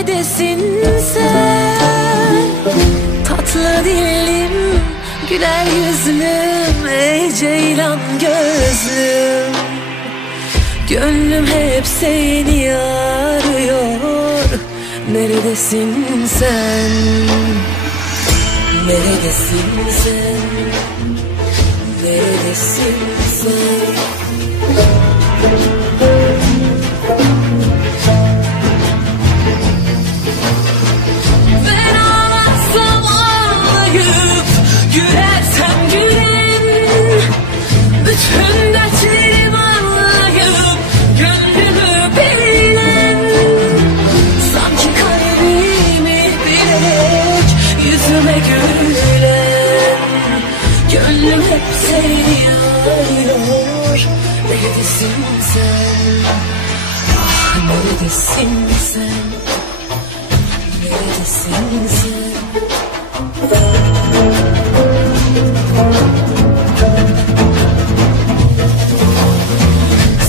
neredesin sen? Tatlı dilim, güler yüzlüm, ey ceylan gözlüm. Gönlüm hep seni arıyor. Neredesin sen? Neredesin sen? Neredesin sen? Ben ağlarsam ağlayıp, gülersem gülen, bütün dertlerimi anlayıp gönlümü bilen, sanki kalbimi bilerek yüzüme gülen. Gönlüm hep seni arıyor. Neredesin sen? Ah, neredesin sen? Neredesin sen?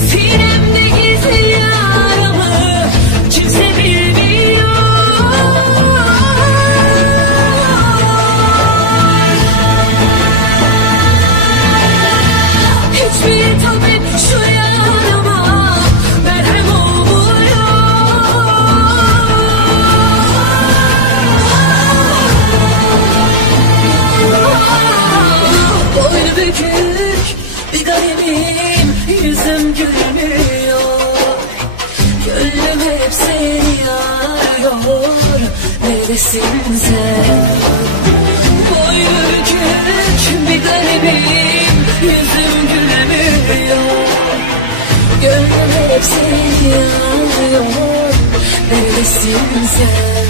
Sinemde gizli yaramı kimse bilmiyor. Hiçbir tabip şu yarama merhem olmuyor. Boynu bükük bir garibim, yüzüm gülmüyor. Gönlüm hep seni arıyor. Neredesin sen? Boynu bükük bir garibim, yüzüm gülmüyor. Gönlüm hep seni arıyor. Neredesin sen?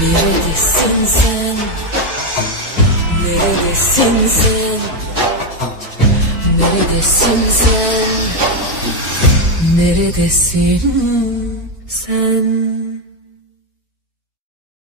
Neredesin sen? Neredesin sen? Neredesin sen? Neredesin sen?